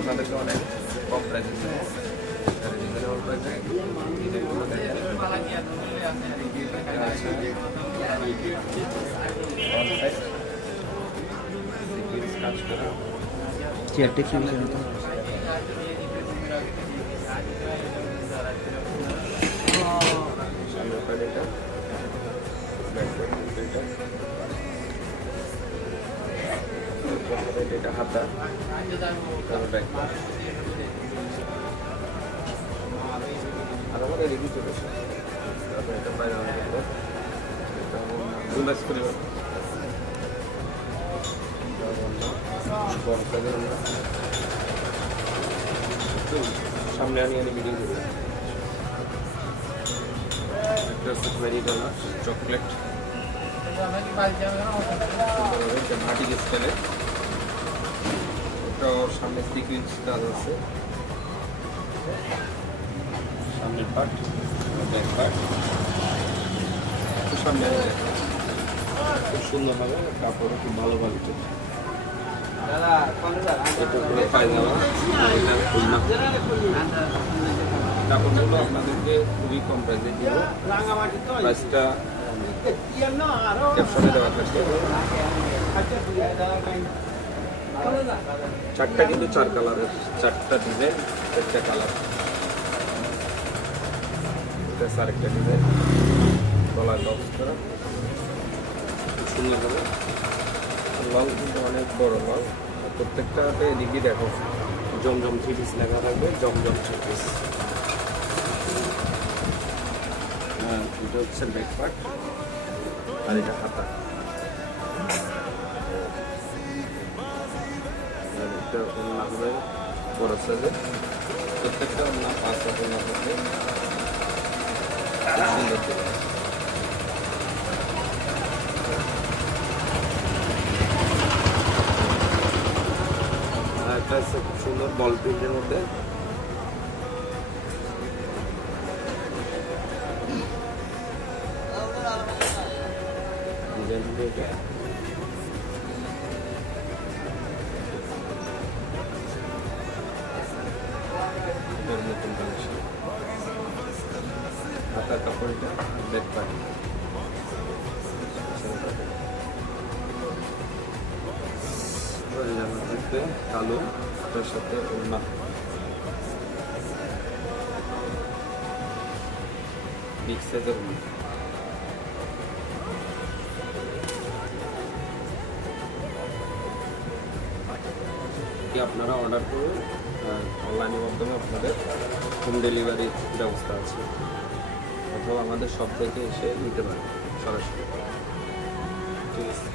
আপনাদেরকে অনেক কম প্রাইসে রিজনেবল প্রাইসে ডিজাইনগুলো দেখেন। কাজ করা চেয়ারটি কি এটা হাতা আর আমাদের রেডি চলেছে এটা বাইরে সামনে আনি মিটিং করি চকলেট মাটি স্টাইলে সামনে সিকুয়েন্স কাজ আছে, সামনের পার্ট ব্যাক পার্ট সামনে খুব সুন্দর হবে, কাপড় খুব ভালো কোয়ালিটি। এটা হলো পায়জামা, কাপড়গুলো আপনাদেরকে খুবই কম প্রাইসে দিব। প্রাইসটা ক্যাপশনে দেওয়া থাকবে। চারটা কিন্তু 4 কালারের, 4টা ডিজাইন, 4টা কালার। এটা আরেকটা ডিজাইন, গলায় বক্স করা, খুব সুন্দর হবে। লং কিন্তু অনেক বড় লং, প্রত্যেকটাতে এদিকে দেখো জমজম 3 পিস লেখা থাকবে, জমজম 3 পিস। এটা হচ্ছে ব্যাক পার্ট আর এটা হাতা। ওড়না হবে বড় সাইজে, প্রত্যেকটা ওড়না 5 হাত ওড়না থাকবে, সুন্দর করে। একটা আছে খুব সুন্দর বল প্রিন্টের মধ্যে, ডিজাইন এটা নতুন কালেকশন। হাতার কাপড় এটা ব্যাক পার্ট, জামা থাকবে কালো, তার সাথে ওড়না। বিগ সাইজের ওড়না। আপনারা অর্ডার করুন, অনলাইনের মাধ্যমে আপনাদের হোম ডেলিভারির ব্যবস্থা আছে, অথবা আমাদের শপ থেকে এসে নিতে পারেন সরাসরি। ঠিক আছে।